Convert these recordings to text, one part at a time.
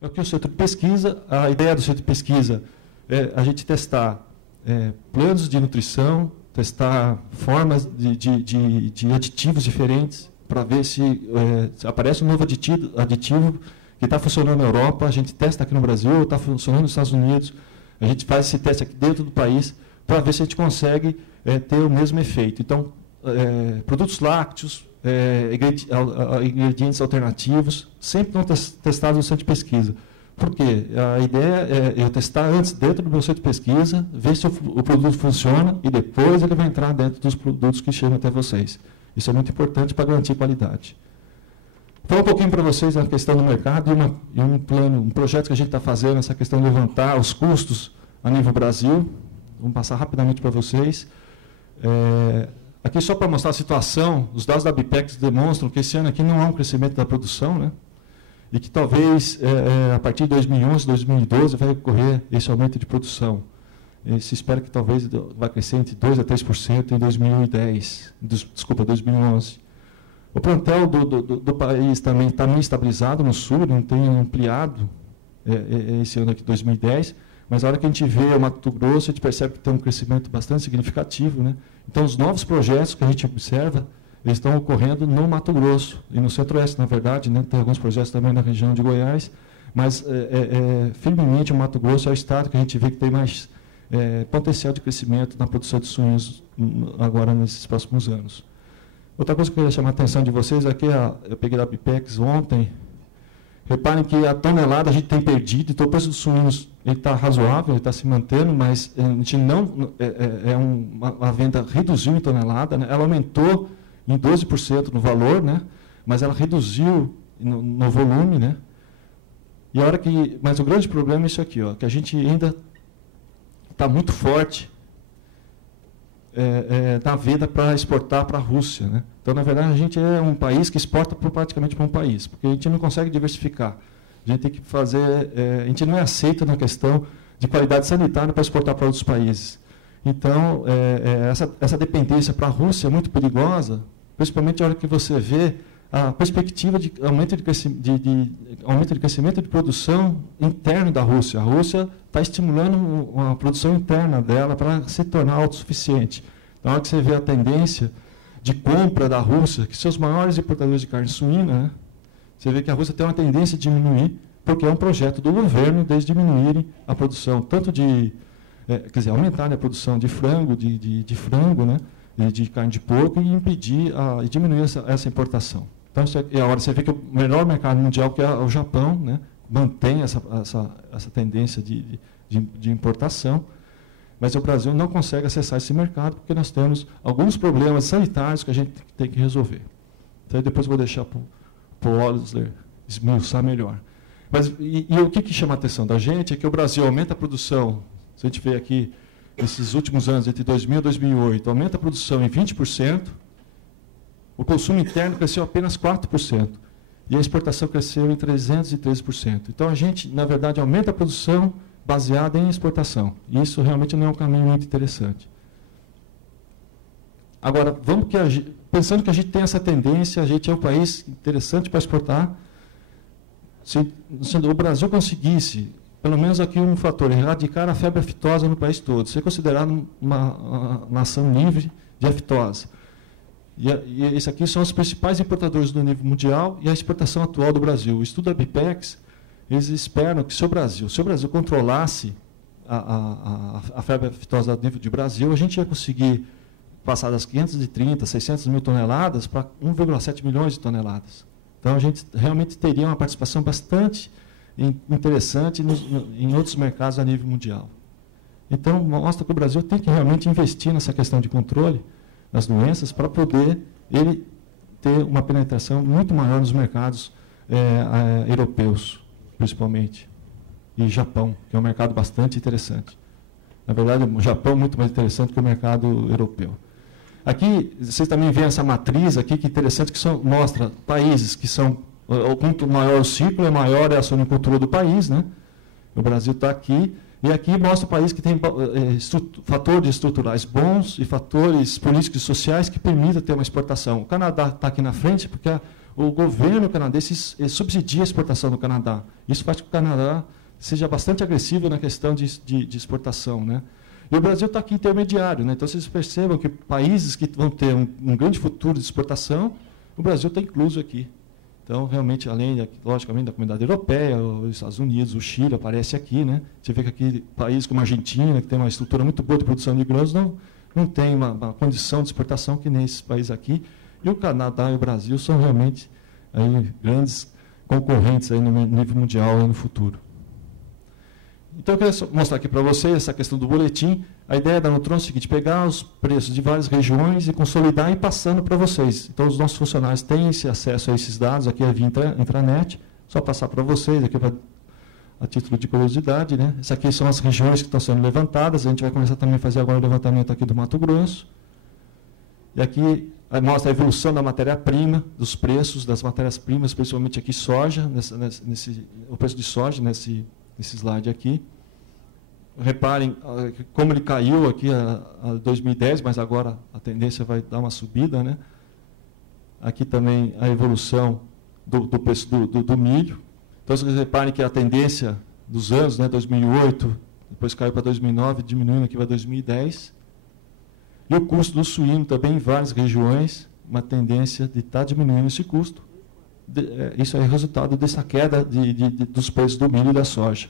Aqui o centro de pesquisa, a ideia do centro de pesquisa é a gente testar planos de nutrição, testar formas de aditivos diferentes, para ver se aparece um novo aditivo que está funcionando na Europa, a gente testa aqui no Brasil, está funcionando nos Estados Unidos, a gente faz esse teste aqui dentro do país, para ver se a gente consegue ter o mesmo efeito. Então, produtos lácteos, ingredientes alternativos, sempre estão testados no centro de pesquisa. Por quê? A ideia é eu testar antes dentro do meu centro de pesquisa, ver se o produto funciona e depois ele vai entrar dentro dos produtos que chegam até vocês. Isso é muito importante para garantir qualidade. Falar um pouquinho para vocês a questão do mercado e um plano, um projeto que a gente está fazendo, essa questão de levantar os custos a nível Brasil. Vamos passar rapidamente para vocês. Aqui só para mostrar a situação, os dados da BIPEX demonstram que esse ano aqui não há um crescimento da produção, né? E que talvez a partir de 2011, 2012 vai ocorrer esse aumento de produção. E se espera que talvez vai crescer entre 2% a 3% em 2011. O plantel do país também está meio estabilizado no sul, não tem ampliado esse ano aqui, 2010, mas a hora que a gente vê o Mato Grosso, a gente percebe que tem um crescimento bastante significativo, né? Então, os novos projetos que a gente observa, eles estão ocorrendo no Mato Grosso e no Centro-Oeste, na verdade, né? Tem alguns projetos também na região de Goiás, mas firmemente o Mato Grosso é o estado que a gente vê que tem mais potencial de crescimento na produção de suínos agora nesses próximos anos. Outra coisa que eu queria chamar a atenção de vocês aqui, eu peguei da BIPEX ontem, reparem que a tonelada a gente tem perdido, então o preço dos suínos está razoável, ele está se mantendo, mas a gente não, uma venda reduziu em tonelada, né? Ela aumentou em 12% no valor, né? Mas ela reduziu no volume, né? E a hora que, mas o grande problema é isso aqui, ó, que a gente ainda está muito forte na venda para exportar para a Rússia, né? Então, na verdade, a gente é um país que exporta praticamente para um país, porque a gente não consegue diversificar. A gente tem que fazer, a gente não é aceito na questão de qualidade sanitária para exportar para outros países. Então, essa dependência para a Rússia é muito perigosa, principalmente a hora que você vê a perspectiva de aumento de crescimento de produção interno da Rússia. A Rússia está estimulando uma produção interna dela para se tornar autossuficiente. Na hora que você vê a tendência de compra da Rússia, que são os maiores importadores de carne suína, né? Você vê que a Rússia tem uma tendência a diminuir, porque é um projeto do governo de diminuírem a produção, tanto de, quer dizer, aumentar a produção de frango, de frango, né? De carne de porco, e impedir e diminuir essa importação. Então, a hora você vê que o melhor mercado mundial, que é o Japão, né? Mantém essa tendência de importação, mas o Brasil não consegue acessar esse mercado, porque nós temos alguns problemas sanitários que a gente tem que resolver. Então, depois eu vou deixar para o Osler esmiuçar melhor. Mas, e o que chama a atenção da gente é que o Brasil aumenta a produção, se a gente vê aqui, esses últimos anos, entre 2000 e 2008, aumenta a produção em 20%, o consumo interno cresceu apenas 4%, e a exportação cresceu em 313%. Então, a gente, na verdade, aumenta a produção baseada em exportação. E isso realmente não é um caminho muito interessante. Agora, pensando que a gente tem essa tendência, a gente é um país interessante para exportar. Se o Brasil conseguisse, pelo menos aqui um fator, erradicar a febre aftosa no país todo, ser considerado uma nação livre de aftosa. E esses aqui são os principais importadores do nível mundial e a exportação atual do Brasil. O estudo da BIPEX, eles esperam que se o Brasil controlasse a febre aftosa do nível de Brasil, a gente ia conseguir passar das 530, 600 mil toneladas para 1,7 milhões de toneladas. Então, a gente realmente teria uma participação bastante interessante em outros mercados a nível mundial. Então, mostra que o Brasil tem que realmente investir nessa questão de controle das doenças para poder ele ter uma penetração muito maior nos mercados europeus, principalmente, e Japão, que é um mercado bastante interessante. Na verdade, o Japão é muito mais interessante que o mercado europeu. Aqui, vocês também veem essa matriz aqui, que é interessante, que mostra países que são, quanto maior o ciclo, maior é a sonicultura do país, né? O Brasil está aqui, e aqui mostra o país que tem fatores estruturais bons e fatores políticos e sociais que permitem ter uma exportação. O Canadá está aqui na frente, porque o governo canadense subsidia a exportação do Canadá. Isso faz com que o Canadá seja bastante agressivo na questão de exportação, né? E o Brasil está aqui intermediário, né? Então, vocês percebam que países que vão ter um grande futuro de exportação, o Brasil está incluso aqui. Então, realmente, além, logicamente, da comunidade europeia, os Estados Unidos, o Chile aparece aqui, né? Você vê que aqui, países como a Argentina, que tem uma estrutura muito boa de produção de grãos, não tem uma condição de exportação que nem esses países aqui. E o Canadá e o Brasil são realmente aí, grandes concorrentes aí no nível mundial aí no futuro. Então, eu queria mostrar aqui para vocês essa questão do boletim. A ideia da Nutron é o seguinte: pegar os preços de várias regiões e consolidar e passando para vocês. Então, os nossos funcionários têm esse acesso a esses dados, aqui é via intranet, só passar para vocês, aqui a título de curiosidade, né? Essas aqui são as regiões que estão sendo levantadas, a gente vai começar também a fazer agora o levantamento aqui do Mato Grosso. E aqui mostra a evolução da matéria-prima, dos preços das matérias-primas, principalmente aqui soja, o preço de soja nesse slide aqui. Reparem como ele caiu aqui a 2010, mas agora a tendência vai dar uma subida, né? Aqui também a evolução do preço do milho. Então, vocês reparem que a tendência dos anos, né, 2008, depois caiu para 2009, diminuindo aqui para 2010. E o custo do suíno também em várias regiões, uma tendência de estar diminuindo esse custo. Isso é resultado dessa queda dos preços do milho e da soja.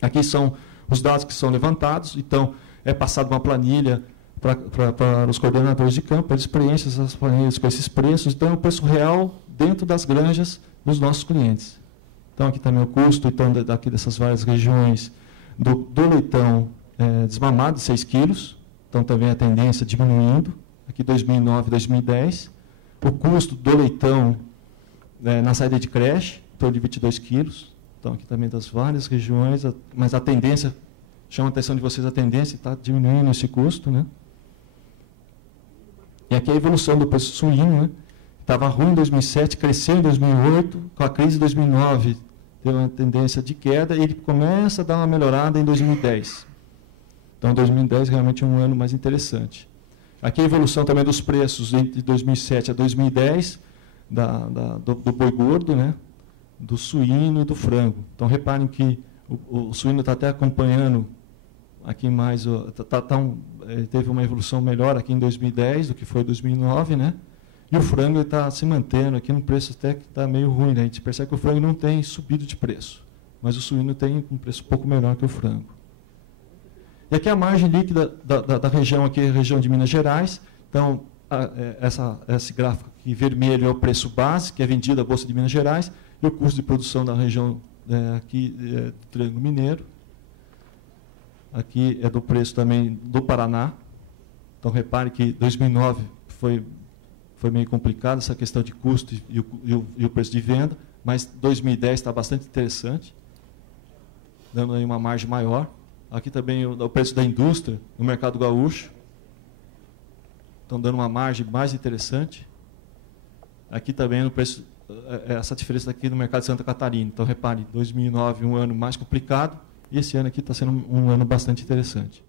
Aqui são os dados que são levantados, então é passado uma planilha para os coordenadores de campo, eles preenchem essas planilhas com esses preços, então é o preço real dentro das granjas dos nossos clientes. Então aqui também o custo então, daqui dessas várias regiões do leitão desmamado de 6 quilos, então também a tendência diminuindo, aqui 2009 2010. O custo do leitão na saída de creche, em torno de 22 quilos. Então, aqui também das várias regiões, mas a tendência, chama a atenção de vocês, a tendência está diminuindo esse custo, né? E aqui a evolução do preço suíno, né? Estava ruim em 2007, cresceu em 2008, com a crise de 2009, teve uma tendência de queda, e ele começa a dar uma melhorada em 2010. Então, 2010 realmente é um ano mais interessante. Aqui a evolução também dos preços de 2007 a 2010, do boi gordo, né? Do suíno e do frango. Então, reparem que o suíno está até acompanhando aqui mais, teve uma evolução melhor aqui em 2010 do que foi em 2009, né? E o frango está se mantendo aqui num preço até que está meio ruim, né? A gente percebe que o frango não tem subido de preço, mas o suíno tem um preço um pouco melhor que o frango. E aqui a margem líquida da região, aqui a região de Minas Gerais. Então, esse gráfico aqui vermelho é o preço base, que é vendido à Bolsa de Minas Gerais, e o custo de produção da região aqui do Triângulo Mineiro. Aqui é do preço também do Paraná. Então, repare que 2009 foi meio complicado essa questão de custo e o preço de venda, mas 2010 está bastante interessante, dando aí uma margem maior. Aqui também o preço da indústria no mercado gaúcho. Estão dando uma margem mais interessante. Aqui também o preço, essa diferença aqui no mercado de Santa Catarina. Então, repare, 2009 um ano mais complicado, e esse ano aqui está sendo um ano bastante interessante.